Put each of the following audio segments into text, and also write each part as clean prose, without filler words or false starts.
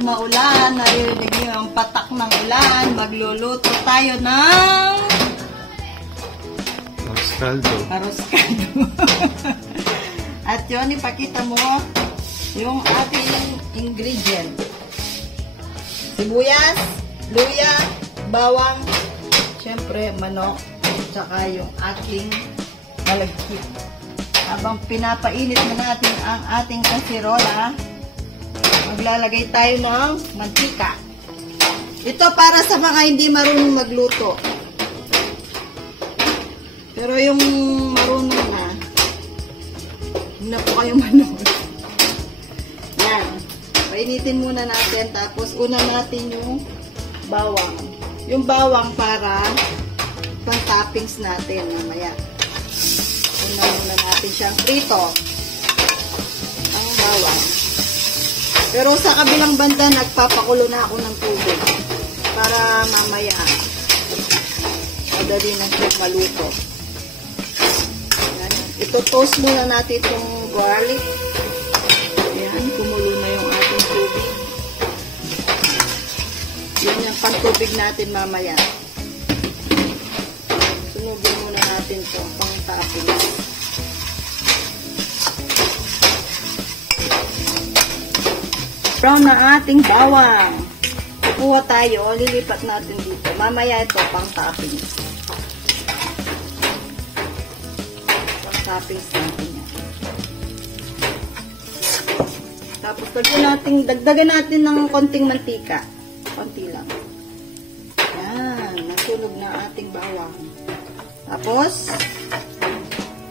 Maulan, naririnig niyo ang patak ng ulan. Magluluto tayo ng arroz caldo. At yun, ipakita mo yung ating ingredient. Sibuyas, luya, bawang, syempre manok, tsaka yung ating malagkit. Habang pinapainit na natin ang ating kasirola, maglalagay tayo ng mantika. Ito para sa mga hindi marunong magluto. Pero yung marunong na, hindi na po kayo manood. Yan. Painitin muna natin. Tapos una natin yung bawang. Yung bawang para pang toppings natin mamaya. Una muna natin siyang prito. Ang bawang. Pero sa kabilang banda, nagpapakulo na ako ng tubig para mamaya madali na siya maluto. Ayan. Ito-toast muna natin itong garlic. Ayan, kumulo na yung ating tubig. Yun yung pantubig natin mamaya. Sunugin muna natin ito pang topping. Brown na ating bawang. Kukuha tayo, lilipat natin dito. Mamaya ito pang toppings. Pang toppings natin yan. Tapos dagdagan natin ng konting mantika. Konti lang. Yan, nasunog na ating bawang. Tapos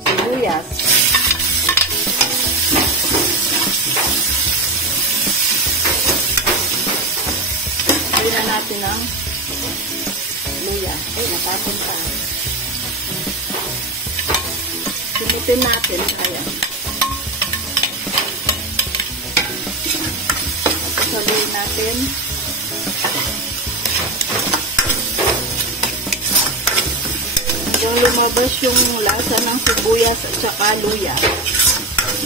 sibuyas. Na natin ang luya. Ay, napapon pa. Simutin natin. Ayan. Saluin natin. Hanggang lumabas yung lasa ng sibuyas at saka luya.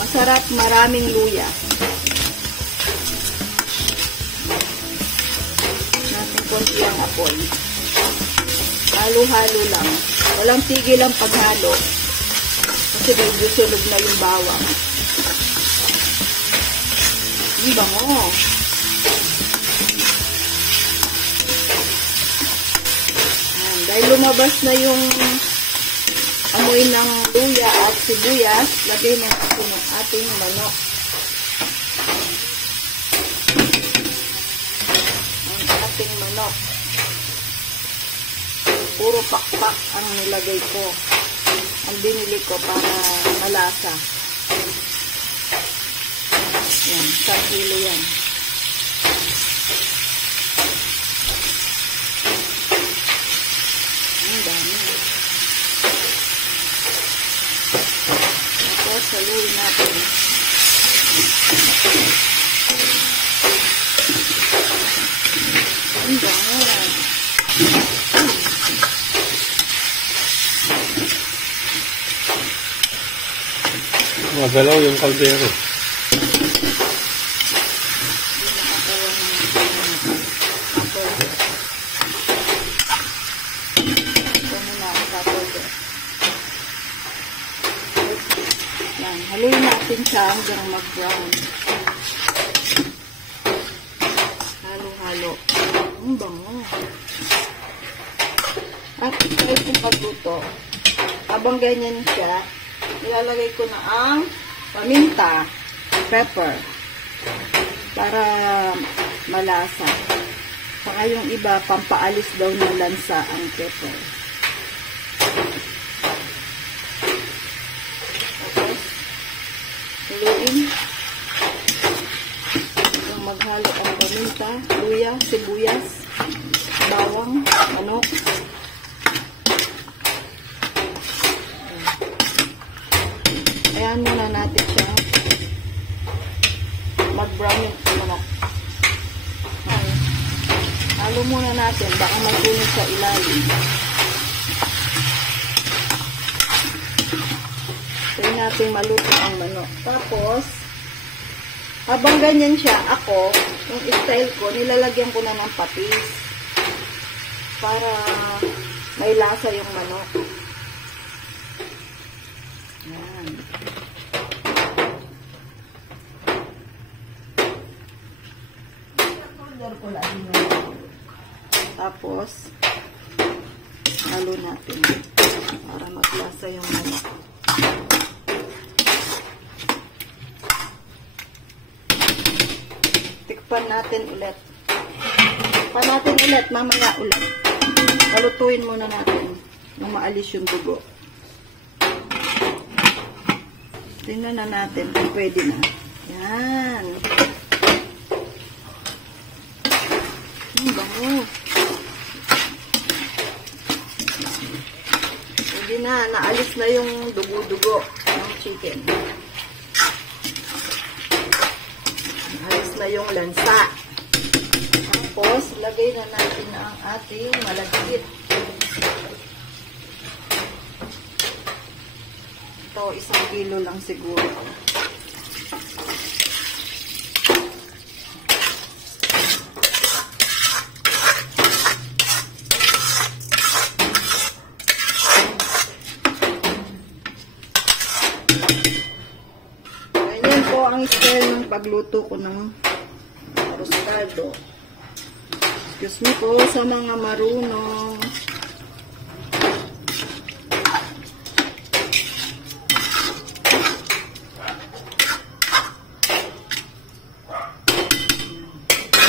Masarap, maraming luya. Konti ang apoy. Halo-halo lang. Walang tigil ang paghalo. Kasi medyo sunog na yung bawang. Ang bango. Dahil lumabas na yung amoy ng luya at sibuyas, lagay na natin yung ating manok. Manok. Puro pakpak ang nilagay ko. Ang binili ko para malasa. Yan, 1 kilo yan. Ang dami. Tapos, saluin natin. Ang dami. Magalaw yung kaldero. Haluin natin siya hanggang mag-brown. Halo-halo. Ang bango. At ito yung pagluto. Habang ganyan siya, ilalagay ko na ang paminta, pepper, para malasa. Saka yung iba, pampaalis daw ng lansa ang pepper. Tapos, haluin. Hanggang maghalo ang paminta, luya, sibuyas, bawang, manok. Ayan muna brown yung manok. Halo muna natin, baka magtunog sa ilalim. Tayo natin maluto ang manok. Tapos, habang ganyan siya, ako, yung style ko, nilalagyan ko na ng patis. Para may lasa yung manok. Yan. Tapos, halo natin para maglasa yung manok. Tikpan natin ulit. Tikpan natin ulit, mamaya ulit. Palutuin muna natin nung maalis yung dugo. Tingnan na natin kung pwede na. Yan. Bango. Pwede na. Naalis na yung dugo-dugo ng chicken. Naalis na yung lansa. Tapos, lagay na natin na ang ating malagkit. Ito, 1 kilo lang siguro. Ganyan po ang style ng pagluto ko ng arroz caldo. Excuse me po sa mga marunong.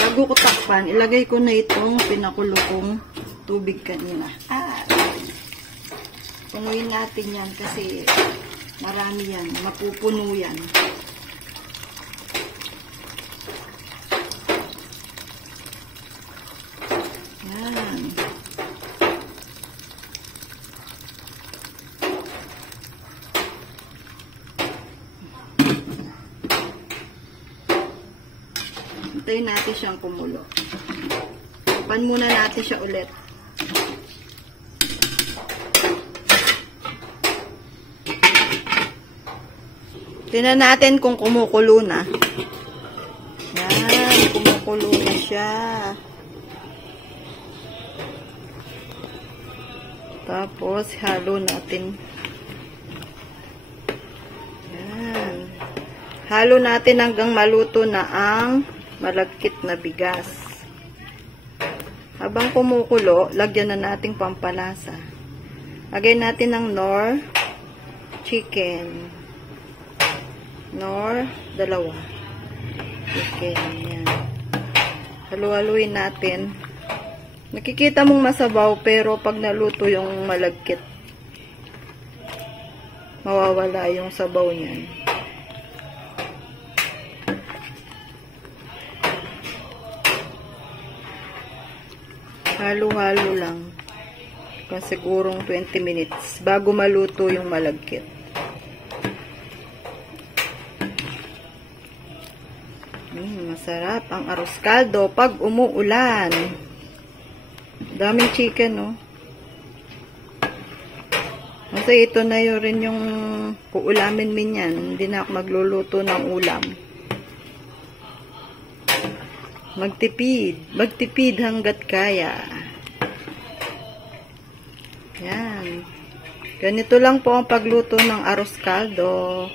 Bago ko takpan, ilagay ko na itong pinakulo kong tubig kanina. Punuin natin yan kasi marami yan. Mapupuno yan. Yan. Hintayin natin siyang kumulo. Pan muna natin siya ulit. Tingnan natin kung kumukulo na. Yan, kumukulo na siya. Tapos, halo natin. Yan. Halo natin hanggang maluto na ang malagkit na bigas. Habang kumukulo, lagyan na natin pampalasa. Lagay natin ng Knorr chicken. Knorr, 2. Chicken, yan. Halu-haluin natin. Nakikita mong masabaw, pero pag naluto yung malagkit, mawawala yung sabaw niyan. Halo-halo lang. Kung sigurong 20 minutes bago maluto yung malagkit. Masarap ang arroz caldo pag umuulan. Daming chicken, no? Kasi ito na yun rin yung uulamin min yan. Hindi na ako magluluto ng ulam. Magtipid. Magtipid hanggat kaya. Yan. Ganito lang po ang pagluto ng arroz caldo.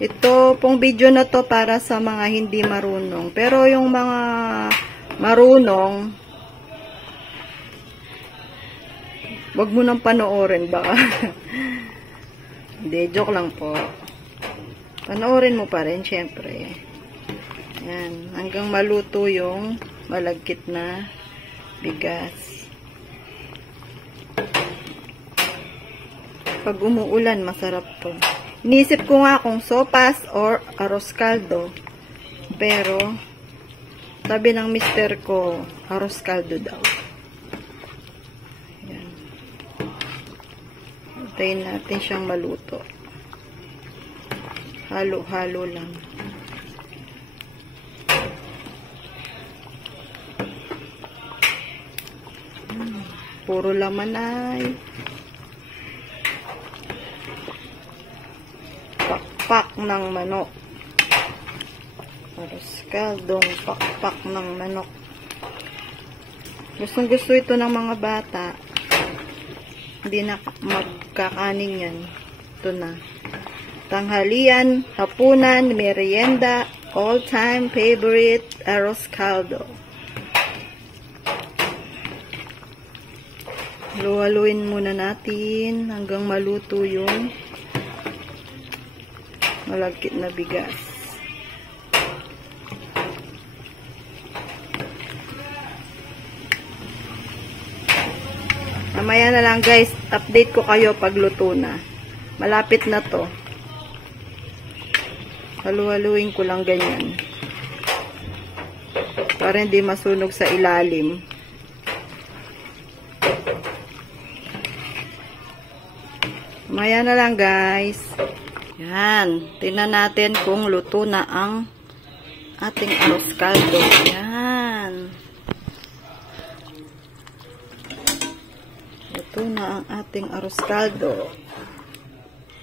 Ito pong video na to para sa mga hindi marunong. Pero yung mga marunong, wag mo nang panoorin baka. Hindi, joke lang po. Panoorin mo pa rin, syempre. Yan, hanggang maluto yung malagkit na bigas. Pag umuulan, masarap to. Inisip ko nga kung sopas or arroz caldo. Pero, sabi ng mister ko, arroz caldo daw. Yan. Hintayin natin siyang maluto. Halo-halo lang. puro laman ay pakpak ng manok. Arroz caldong pakpak ng manok. Gustong gusto ito ng mga bata. Hindi na magkakanin yan. Ito na. Tanghalian, hapunan, merienda, all-time favorite, arroz caldo. Halu-haluin muna natin hanggang maluto yung malagkit na bigas. Mamaya na lang guys, update ko kayo pag luto na. Malapit na to. Halu-haluin ko lang ganyan. Para hindi masunog sa ilalim. Mamaya na lang guys. Yan. Tingnan natin kung luto na ang ating arroz caldo. Yan. Luto na ang ating arroz caldo.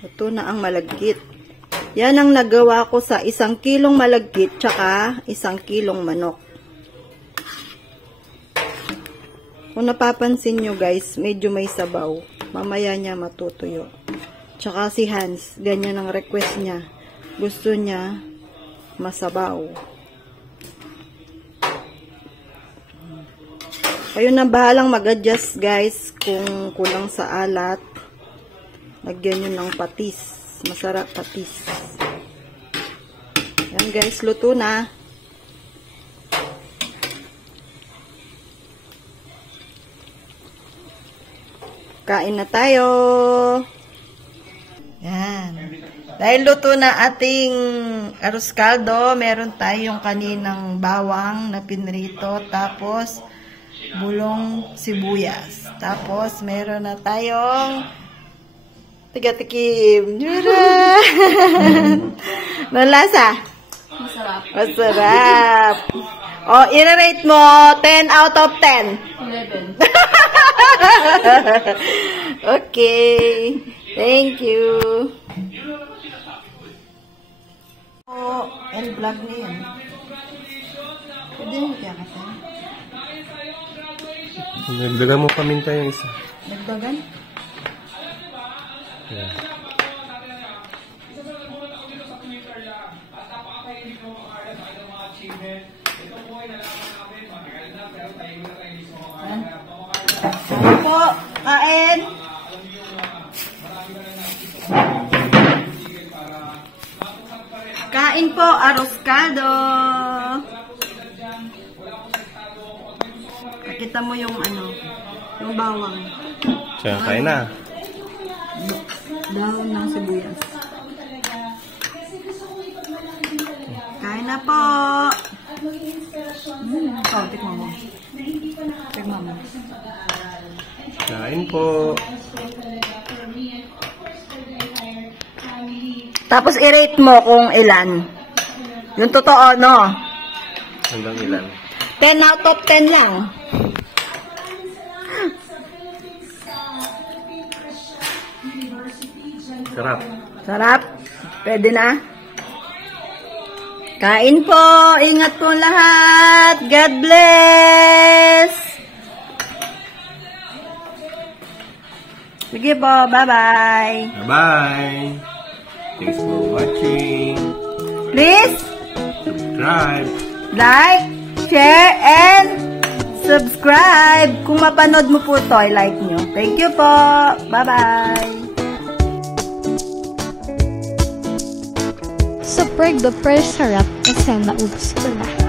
Luto na ang malagkit. Yan ang nagawa ko sa 1 kilong malagkit tsaka 1 kilong manok. Kung napapansin nyo guys, medyo may sabaw. Mamaya niya matutuyo. Tsaka si Hans, ganyan ang request niya. Gusto niya masabaw. Kayo na bahalang mag-adjust guys kung kulang sa alat. Lagyan nyo ng patis. Masarap patis. Yan guys, luto na. Kain na tayo. Yan. Dahil luto na ating arroz caldo, meron tayong kaninang bawang na pinrito, tapos bulong sibuyas. Tapos meron na tayong tiga-tikim. Nalasa? Masarap. Masarap. O, i-rate mo 10 out of 10. 11. Okay. Thank you. El vlog na yan. Pwede mo kaya kasi. Nagdagan mo paminta yung isa. Nagdagan? Yeah. Ano po? Kain? Kain po, arroz caldo. Nakita mo yung ano, yung bawang. Siya, kain na. Dahon ng sibuyas. Kain na po. Ikaw, tikman mo. Tikman mo. Kain po. Tapos i-rate mo kung ilan. Yung totoo, no? Hanggang ilan? 10 out of 10 lang. Sarap. Sarap? Pwede na? Kain po! Ingat po lahat! God bless! Sige po, bye-bye! Bye-bye! Thanks for watching. Please, Subscribe. like, share, and subscribe. Kung mapanood mo po ito, i-like nyo. Thank you po! Bye-bye! Super duper sarap kasi naubos ko na.